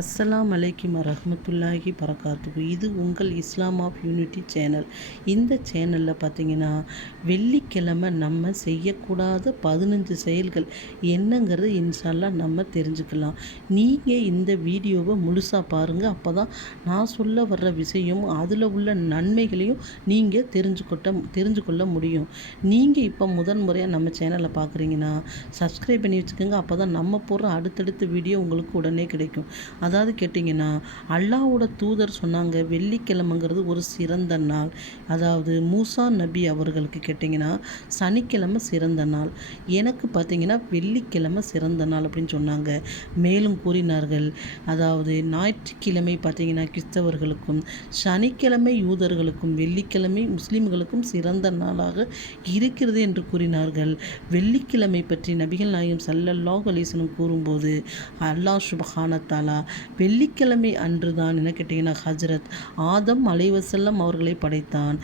அஸ்ஸலாம் அலைக்கும் ரஹமத்துல்லாஹி பரக்காத்துக்கு இது உங்கள் இஸ்லாம் ஆஃப் யூனிட்டி சேனல். இந்த சேனலில் பார்த்தீங்கன்னா வெள்ளிக்கிழமை நம்ம செய்யக்கூடாத பதினஞ்சு செயல்கள் என்னங்கிறது இன்ஷால்லா நம்ம தெரிஞ்சுக்கலாம். நீங்கள் இந்த வீடியோவை முழுசாக பாருங்கள் அப்போ தான் நான் சொல்ல வர்ற விஷயம் அதில் உள்ள நன்மைகளையும் நீங்கள் தெரிஞ்சுக்கிட்ட தெரிஞ்சுக்கொள்ள முடியும். நீங்கள் இப்போ முதன் முறையாக நம்ம சேனலை பார்க்குறீங்கன்னா சப்ஸ்கிரைப் பண்ணி வச்சுக்கோங்க. அப்போ தான் நம்ம போடுற அடுத்தடுத்த வீடியோ உங்களுக்கு உடனே கிடைக்கும். அதாவது கேட்டிங்கன்னா அல்லாவோட தூதர் சொன்னாங்க வெள்ளிக்கிழமைங்கிறது ஒரு சிறந்த நாள். அதாவது மூசா நபி அவர்களுக்கு கேட்டிங்கன்னா சனிக்கிழமை சிறந்த நாள். எனக்கு பார்த்தீங்கன்னா வெள்ளிக்கிழமை சிறந்த நாள் அப்படின்னு சொன்னாங்க. மேலும் கூறினார்கள் அதாவது ஞாயிற்றுக்கிழமை பார்த்திங்கன்னா கிறிஸ்தவர்களுக்கும் சனிக்கிழமை யூதர்களுக்கும் வெள்ளிக்கிழமை முஸ்லீம்களுக்கும் சிறந்த நாளாக இருக்கிறது என்று கூறினார்கள். வெள்ளிக்கிழமை பற்றி நபிகள் நாயகம் சல்லல்லாஹ் அலிஸ்லம் கூறும்போது அல்லாஹ் சுபஹானத்தாலா வெள்ளிக்கிழமை அன்று தான் என்ன கேட்டிங்கன்னா ஹஜரத் ஆதம் அலைவசல்லம் அவர்களை படைத்தான்.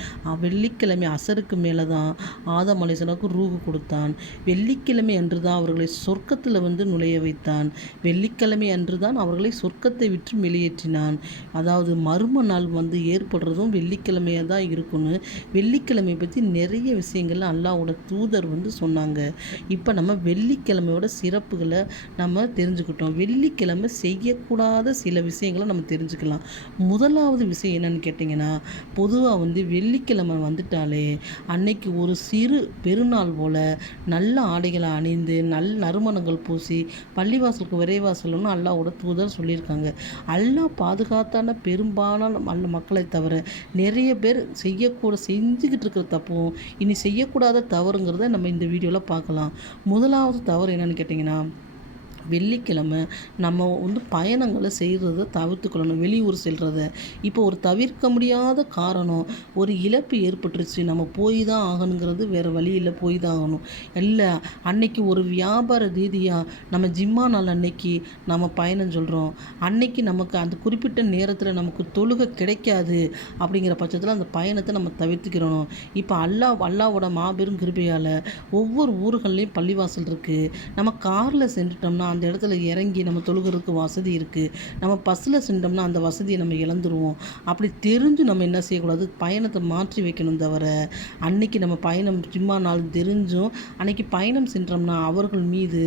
வெள்ளிக்கிழமை அசருக்கு மேலே தான் ஆதம் அலைவசலுக்கு ரூகு கொடுத்தான். வெள்ளிக்கிழமை அன்று தான் அவர்களை சொர்க்கத்தில் வந்து நுழைய வைத்தான். வெள்ளிக்கிழமை அன்று தான் அவர்களை சொர்க்கத்தை விற்று வெளியேற்றினான். அதாவது மர்ம நாள் வந்து ஏற்படுறதும் வெள்ளிக்கிழமையாக தான் இருக்கும்னு வெள்ளிக்கிழமை பற்றி நிறைய விஷயங்கள் அல்லாவோட தூதர் வந்து சொன்னாங்க. இப்போ நம்ம வெள்ளிக்கிழமையோட சிறப்புகளை நம்ம தெரிஞ்சுக்கிட்டோம். வெள்ளிக்கிழமை செய்யக்கூடாது சில விஷயங்களை நம்ம தெரிஞ்சுக்கலாம். முதலாவது விஷயம் என்னன்னு கேட்டிங்கன்னா பொதுவாக வந்து வெள்ளிக்கிழமை வந்துட்டாலே அன்னைக்கு ஒரு சிறு பெருநாள் போல் நல்ல ஆடைகளை அணிந்து நல்ல நறுமணங்கள் பூசி பள்ளிவாசலுக்கு விரைவாசல்னு அல்லாவோட தூதர் சொல்லியிருக்காங்க. அல்லா பாதுகாத்தான பெரும்பாலான அல்ல மக்களை தவிர நிறைய பேர் செய்யக்கூட செஞ்சுக்கிட்டு இருக்கிற தப்பும் இனி செய்யக்கூடாத தவறுங்கிறத நம்ம இந்த வீடியோவில் பார்க்கலாம். முதலாவது தவறு என்னன்னு கேட்டிங்கன்னா வெள்ளிக்கிழமை நம்ம வந்து பயணங்களை செய்கிறத தவிர்த்துக்கொள்ளணும். வெளியூர் செல்கிறத இப்போ ஒரு தவிர்க்க முடியாத காரணம் ஒரு இழப்பு ஏற்பட்டுருச்சு. நம்ம போய் தான் ஆகணுங்கிறது வேறு வழியில் போய் தான் ஆகணும். இல்லை அன்னைக்கு ஒரு வியாபார ரீதியாக நம்ம ஜிம்மா நாள் அன்னைக்கு நம்ம பயணம் சொல்கிறோம் அன்னைக்கு நமக்கு அந்த குறிப்பிட்ட நேரத்தில் நமக்கு தொழுகை கிடைக்காது அப்படிங்கிற பட்சத்தில் அந்த பயணத்தை நம்ம தவிர்த்துக்கிறணும். இப்போ அல்லாஹ் அல்லாவோட மாபெரும் கிருபையால் ஒவ்வொரு ஊர்கள்லேயும் பள்ளிவாசல் இருக்குது நம்ம காரில் சென்றுட்டோம்னா அந்த இடத்துல இறங்கி நம்ம தொழுகிறதுக்கு வசதி இருக்குது நம்ம பஸ்ஸில் சென்றோம்னா அந்த வசதியை நம்ம இழந்துருவோம். அப்படி தெரிஞ்சு நம்ம என்ன செய்யக்கூடாது? பயணத்தை மாற்றி வைக்கணும் தவிர அன்னைக்கு நம்ம பயணம் சும்மா நாள் தெரிஞ்சும் அன்னைக்கு பயணம் சென்றோம்னா அவர்கள் மீது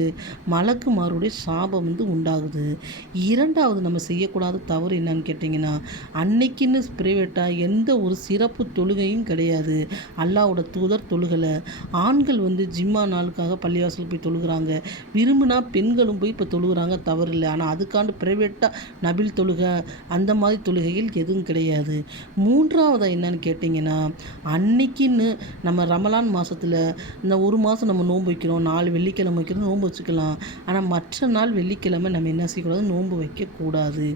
மலக்குமாருடைய சாபம் வந்து உண்டாகுது. இரண்டாவது நம்ம செய்யக்கூடாத தவறு என்னன்னு கேட்டிங்கன்னா அன்னைக்குன்னு பிரைவேட்டாக எந்த ஒரு சிறப்பு தொழுகையும் கிடையாது. அல்லாவோட தூதர் தொழுகலை. ஆண்கள் வந்து ஜிம்மா நாளுக்காக பள்ளிவாசல் போய் தொழுகிறாங்க. விரும்பினா பெண்களும் போய் இப்போ தொழுகிறாங்க தவறு இல்லை. ஆனால் அதுக்காண்டு ப்ரைவேட்டாக நபில் தொழுகை அந்த மாதிரி தொழுகைகள் எதுவும் கிடையாது. மூன்றாவது என்னன்னு கேட்டிங்கன்னா அன்னைக்குன்னு நம்ம ரமலான் மாதத்தில் இந்த ஒரு மாதம் நம்ம நோன்பு வைக்கிறோம் நாலு வெள்ளிக்கிழமை வைக்கிறோம் நோன்பு வச்சுக்கலாம். ஆனால் மற்ற நாள் வெள்ளிக்கிழமை நம்ம என்ன செய்யக்கூடாது? நோன்பு வைக்கக்கூடாது.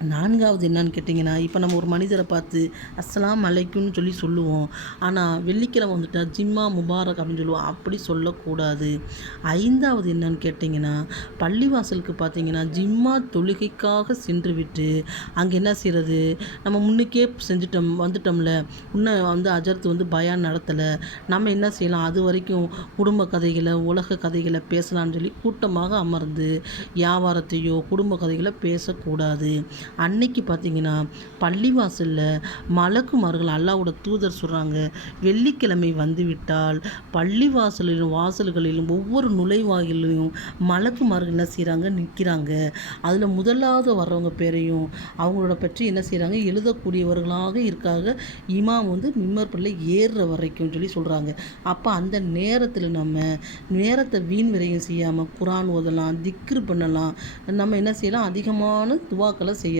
நான்காவது என்னன்னு கேட்டிங்கன்னா இப்போ நம்ம ஒரு மனிதரை பார்த்து அஸ்ஸலாம் அலைக்கும்னு சொல்லி சொல்லுவோம். ஆனால் வெள்ளிக்கிழமை வந்துட்டா ஜிம்மா முபாரக் அப்படின்னு சொல்லுவோம். அப்படி சொல்லக்கூடாது. ஐந்தாவது என்னன்னு கேட்டிங்கன்னா பள்ளிவாசலுக்கு பார்த்தீங்கன்னா ஜிம்மா தொழுகைக்காக சென்று விட்டு அங்கே என்ன செய்கிறது நம்ம முன்னுக்கே செஞ்சுட்டோம் வந்துட்டோம்ல. இன்னும் வந்து அஜர்த்து வந்து பயான் நடத்தலை. நம்ம என்ன செய்யலாம்? அது வரைக்கும் குடும்ப கதைகளை உலக கதைகளை பேசலாம்னு சொல்லி கூட்டமாக அமர்ந்து வியாபாரத்தையோ குடும்ப கதைகளை பேசக்கூடாது. அன்னைக்கு பார்த்தீங்கன்னா பள்ளிவாசலில் மலக்குமார்கள் அல்லாவோட தூதர் சொல்கிறாங்க வெள்ளிக்கிழமை வந்துவிட்டால் பள்ளிவாசலிலும் வாசல்களிலும் ஒவ்வொரு நுழைவாயிலையும் மலக்குமார்கள் என்ன செய்கிறாங்க நிற்கிறாங்க. அதில் முதலாவது வர்றவங்க பேரையும் அவங்களோட பற்றி என்ன செய்கிறாங்க எழுதக்கூடியவர்களாக இருக்காங்க இமாம் வந்து மிம்மர் பள்ளி ஏறுற வரைக்கும் சொல்லி சொல்கிறாங்க அப்போ அந்த நேரத்தில் நம்ம நேரத்தை வீண் விரையும் செய்யாமல் குரான் ஓதலாம் திக்ரு பண்ணலாம் நம்ம என்ன செய்யலாம்? அதிகமான துவாக்களை செய்யலாம்.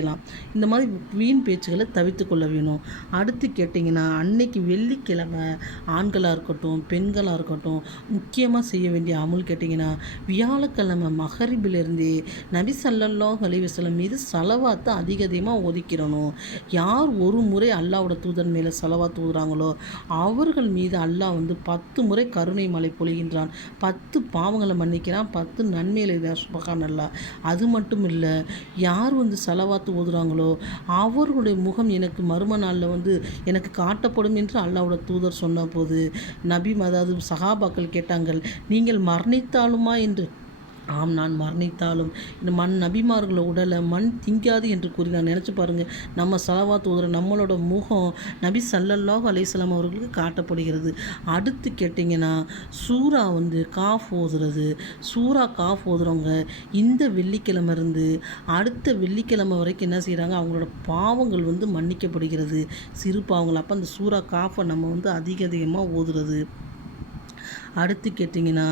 இந்த மாதிரி வீண் பேச்சுகளை தவிர்த்து கொள்ள வேணும். அடுத்து கேட்டிங்கன்னா அன்னைக்கு வெள்ளிக்கிழமை ஆண்களாக இருக்கட்டும் பெண்களாக இருக்கட்டும் முக்கியமாக செய்ய வேண்டிய அமுல் கேட்டிங்கன்னா வியாழக்கிழமை மகரிபிலிருந்தே நபி சல்லல்லாஹ் அலைவசலம் மீது செலவாத்தை அதிக அதிகமாக ஒதுக்கிடணும். யார் ஒரு முறை அல்லாவோட தூதன் மேலே செலவாக தூதுறாங்களோ அவர்கள் மீது அல்லாஹ் வந்து பத்து முறை கருணை மலை பொழிகின்றான். பத்து பாவங்களை மன்னிக்கிறான் பத்து நன்மைகளை சுபகான் அல்லா அது மட்டும் இல்லை யார் வந்து செலவாத்து ஓதுறாங்களோ அவர்களுடைய முகம் எனக்கு மர்ம நாளில் வந்து எனக்கு காட்டப்படும் என்று அல்லாவோட தூதர் சொன்ன போது நபி அதாவது சஹாபாக்கள் கேட்டாங்கள் நீங்கள் மரணித்தாலுமா? என்று ஆம் நான் மரணித்தாலும். இந்த மண் நபிமார்களை உடலை மண் திங்காது என்று கூறினார் நினச்சி பாருங்கள் நம்ம சலவா தூதர் நம்மளோட முகம் நபி சல்லல்லாஹு அலையம் அவர்களுக்கு காட்டப்படுகிறது. அடுத்து கேட்டிங்கன்னா சூரா வந்து காஃப் ஓதுறது. சூரா காஃப் ஓதுறவங்க இந்த வெள்ளிக்கிழமை இருந்து அடுத்த வெள்ளிக்கிழமை வரைக்கும் என்ன செய்கிறாங்க அவங்களோட பாவங்கள் வந்து மன்னிக்கப்படுகிறது. சிறு பாவங்கள். அப்போ அந்த சூரா காஃபை நம்ம வந்து அதிக அதிகமாக ஓதுறது. அடுத்து கேட்டிங்கன்னா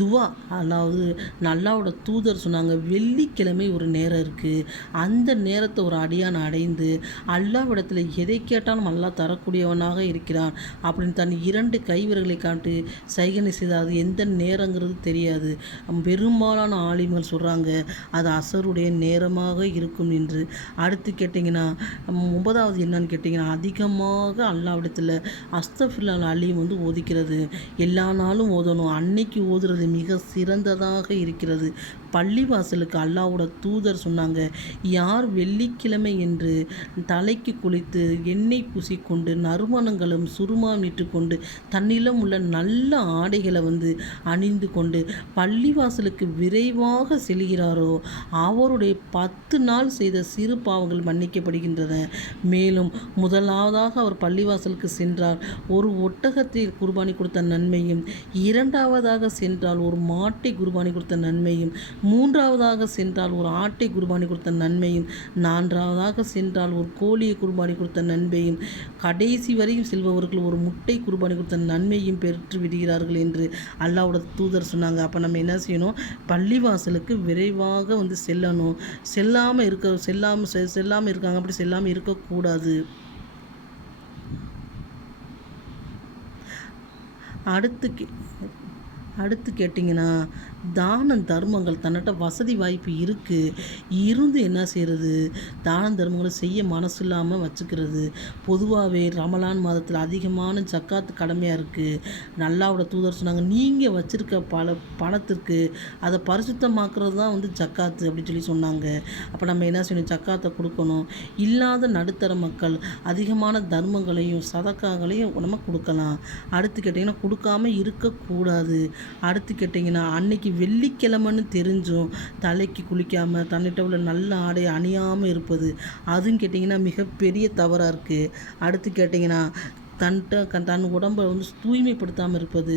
துவா. அதாவது நல்லாவோட தூதர் சொன்னாங்க வெள்ளிக்கிழமை ஒரு நேரம் இருக்குது அந்த நேரத்தை ஒரு அடியான் அடைந்து அல்லாவிடத்தில் எதை கேட்டாலும் அல்லா தரக்கூடியவனாக இருக்கிறான். அப்படின்னு தன் இரண்டு கைவிரல்களை காட்டு சைகனை செய்தால் அது எந்த நேரங்கிறது தெரியாது. பெரும்பாலான ஆலிமர் சொல்கிறாங்க அது அசருடைய நேரமாக இருக்கும். என்று. அடுத்து கேட்டிங்கன்னா ஒன்பதாவது என்னன்னு கேட்டிங்கன்னா அதிகமாக அல்லாவிடத்தில் அஸ்தஃபில்லால் அலிம் வந்து ஒதுக்கிறது எல்லா நாளும் ஓதணும். அன்னைக்கு ஓதுறது மிக சிறந்ததாக இருக்கிறது. பள்ளிவாசலுக்கு அல்லாவோட தூதர் சொன்னாங்க யார் வெள்ளிக்கிழமை என்று தலைக்கு குளித்து எண்ணெய் பூசிக்கொண்டு நறுமணங்களும் சுருமாம் கொண்டு தன்னிலம் உள்ள நல்ல ஆடைகளை வந்து அணிந்து கொண்டு பள்ளிவாசலுக்கு விரைவாக செல்கிறாரோ அவருடைய பத்து நாள் செய்த சிறு பாவங்கள் மன்னிக்கப்படுகின்றன. மேலும் முதலாவதாக அவர் பள்ளிவாசலுக்கு சென்றார். ஒரு ஒட்டகத்தை குர்பானி கொடுத்த நன்மையும் இரண்டாவதாக சென்றால் ஒரு மாட்டை குர்பானி கொடுத்த நன்மையும் மூன்றாவதாக சென்றால் ஒரு ஆட்டை குர்பானி கொடுத்த நன்மையும் நான்காவதாக சென்றால் ஒரு கோழியை குர்பானி கொடுத்த நன்மையும் கடைசி வரையும் செல்பவர்கள் ஒரு முட்டை குர்பானி கொடுத்த நன்மையும் பெற்று விடுகிறார்கள் என்று அல்லாவோட தூதர் சொன்னாங்க. அப்போ நம்ம என்ன செய்யணும்? பள்ளிவாசலுக்கு விரைவாக வந்து செல்லணும். செல்லாமல் இருக்க செல்லாமல் செல்லாமல் இருக்காங்க. அப்படி செல்லாமல் இருக்கக்கூடாது. அடுத்து அடுத்து கேட்டிங்கன்னா தானம் தர்மங்கள் தன்னிட்ட வசதி வாய்ப்பு இருக்குது இருந்து என்ன செய்கிறது தானம் தர்மங்களை செய்ய மனசு இல்லாமல் வச்சுக்கிறது. பொதுவாகவே ரமலான் மாதத்தில் அதிகமான ஜக்காத்து கடமையாக இருக்குது நல்லாவோட தூதர் சொன்னாங்க நீங்கள் வச்சுருக்க பல பணத்திற்கு அதை பரிசுத்தமாக்குறது தான் வந்து ஜக்காத்து அப்படின்னு சொல்லி சொன்னாங்க. அப்போ நம்ம என்ன செய்யணும்? ஜக்காத்தை கொடுக்கணும். இல்லாத நடுத்தர மக்கள் அதிகமான தர்மங்களையும் சதக்காகளையும் நம்ம கொடுக்கலாம். அடுத்து கேட்டிங்கன்னா கொடுக்காம இருக்கக்கூடாது. அடுத்து கேட்டிங்கன்னா அன்னைக்கு வெள்ளிக்கிழமைன்னு தெரிஞ்சும் தலைக்கு குளிக்காமல் தன்னிட்ட உள்ள நல்ல ஆடை அணியாமல் இருப்பது. அதுவும் கேட்டிங்கன்னா மிகப்பெரிய தவறாக இருக்குது அடுத்து கேட்டிங்கன்னா தன்ட்ட தன் உடம்பை வந்து தூய்மைப்படுத்தாமல் இருப்பது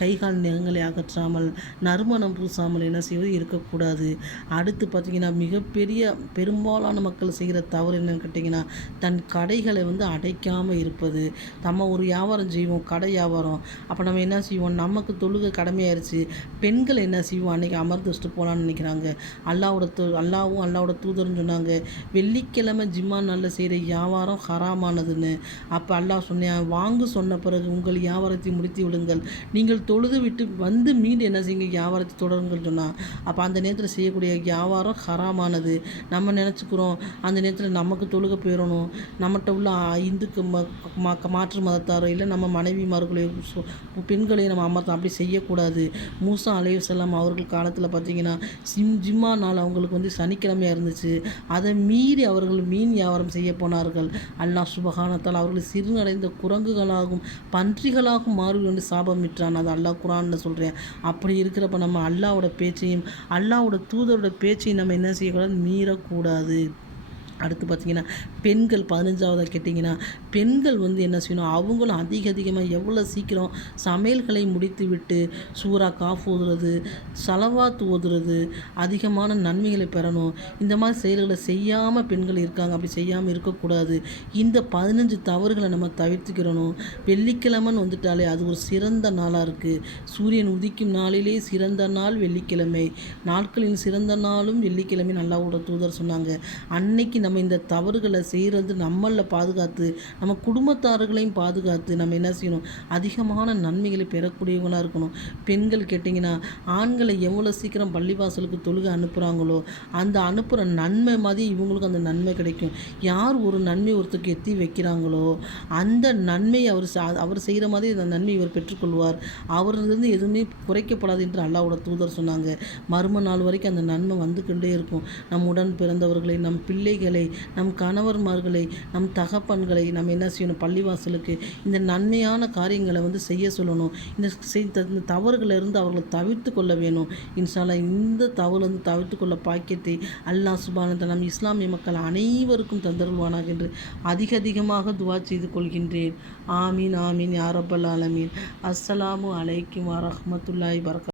கை கால் நிறங்களை அகற்றாமல் நறுமணம் பூசாமல் என்ன செய்வது? இருக்கக்கூடாது. அடுத்து பார்த்திங்கன்னா மிகப்பெரிய பெரும்பாலான மக்கள் செய்கிற தவறு என்னென்னு கேட்டிங்கன்னா தன் கடைகளை வந்து அடைக்காமல் இருப்பது. நம்ம ஒரு வியாபாரம் செய்வோம் கடை வியாபாரம். அப்போ நம்ம என்ன செய்வோம்? நமக்கு தொழுகை கடமையாயிருச்சு. பெண்கள் என்ன செய்வோம்? அன்றைக்கி அமர்ந்து வச்சுட்டு போகலான்னு நினைக்கிறாங்க. அல்லாவோட தூ அல்லாவும் அல்லாவோட தூதர்னு சொன்னாங்க வெள்ளிக்கிழமை ஜிம்மா நாளில் செய்கிற வியாபாரம் ஹராமானதுன்னு. அப்போ அல்லாஹ் சொன்னேன் வாங்கு சொன்ன பிறகு உங்கள் வியாபாரத்தை முடித்து விடுங்கள். நீங்கள் தொழுது விட்டு வந்து மீண்டும் என்ன செய்யுங்க? வியாபாரத்தை தொடருங்கள் சொன்னால் அப்போ அந்த நேரத்தில் செய்யக்கூடிய வியாபாரம் ஹராமானது. நம்ம நினச்சிக்கிறோம் அந்த நேரத்தில் நமக்கு தொழுக போயிடணும் நம்மகிட்ட உள்ள இந்துக்கு மாற்று மதத்தாரோ இல்லை நம்ம மனைவிமார்களையோ பெண்களையும் நம்ம அமர்த்தம் அப்படி செய்யக்கூடாது. மூசா அலையுசல்லாம் அவர்கள் காலத்தில் பார்த்தீங்கன்னா சிம் ஜிம்மா நாள் அவங்களுக்கு வந்து சனிக்கிழமையாக இருந்துச்சு. அதை மீறி அவர்கள் மீன் வியாபாரம் செய்ய போனார்கள். அல்லாஹ் சுபகானத்தால் அவர்கள் சிறுநடைந்த குரங்குகளாகும் பன்றிகளாகும் மாறும் என்று சாபமிட்டான் அது அல்லாஹ் குரான்னு சொல்கிறேன் அப்படி இருக்கிறப்ப நம்ம அல்லாவோட பேச்சையும் அல்லாவோட தூதரோட பேச்சையும் நம்ம என்ன செய்யக்கூடாது? மீறக்கூடாது. அடுத்து பார்த்திங்கன்னா பெண்கள் பதினஞ்சாவதாக கேட்டிங்கன்னா பெண்கள் வந்து என்ன செய்யணும்? அவங்களும் அதிக அதிகமாக எவ்வளோ சீக்கிரம் சமையல்களை முடித்து விட்டு சூறா காஃப் ஓதுறது செலவாத்து ஓதுறது அதிகமான நன்மைகளை பெறணும். இந்த மாதிரி செயல்களை செய்யாமல் பெண்கள் இருக்காங்க. அப்படி செய்யாமல் இருக்கக்கூடாது. இந்த பதினஞ்சு தவறுகளை நம்ம தவிர்த்துக்கிறணும். வெள்ளிக்கிழமைன்னு வந்துட்டாலே அது ஒரு சிறந்த நாளாக இருக்குது சூரியன் உதிக்கும் நாளிலே சிறந்த நாள் வெள்ளிக்கிழமை. நாட்களின் சிறந்த நாளும் வெள்ளிக்கிழமை நல்லாவோட தூதர் சொன்னாங்க. அன்னைக்கு நம்ம இந்த தவறுகளை செய்கிறது நம்மளில் பாதுகாத்து நம்ம குடும்பத்தார்களையும் பாதுகாத்து நம்ம என்ன செய்யணும்? அதிகமான நன்மைகளை பெறக்கூடியவங்களாக இருக்கணும். பெண்கள் கேட்டிங்கன்னா ஆண்களை எவ்வளோ சீக்கிரம் பள்ளிவாசலுக்கு தொழுகை அனுப்புகிறாங்களோ அந்த அனுப்புகிற நன்மை மாதிரி இவங்களுக்கு அந்த நன்மை கிடைக்கும். யார் ஒரு நன்மை ஒருத்தருக்கு எத்தி வைக்கிறாங்களோ அந்த நன்மை அவர் அவர் செய்கிற மாதிரி அந்த நன்மை இவர் பெற்றுக்கொள்வார். அவரிலிருந்து எதுவுமே குறைக்கப்படாது என்று அல்லாவோட தூதர் சொன்னாங்க. மர்ம நாள் வரைக்கும் அந்த நன்மை வந்து கொண்டே இருக்கும். நம் உடன் பிறந்தவர்களை நம் பிள்ளைகளை நம் கணவர் தாய்மார்களை நம் தகப்பன்களை நம்ம என்ன செய்யணும்? பள்ளிவாசலுக்கு இந்த நன்மையான காரியங்களை வந்து செய்ய சொல்லணும். இந்த செய்த இந்த தவறுகளிலிருந்து அவர்களை தவிர்த்து கொள்ள வேணும். இன்ஷால்லா இந்த தவறுலேருந்து தவிர்த்து கொள்ள பாக்கியத்தை அல்லாஹ் சுபானந்த நம் இஸ்லாமிய மக்கள் அனைவருக்கும் தந்தருள்வானாக என்று அதிக அதிகமாக துவா செய்து கொள்கின்றேன். ஆமீன் ஆமீன் யாரப்பல் ஆலமீன். அஸ்ஸலாமு அலைக்கும் வரமத்துல்லாய் வரகா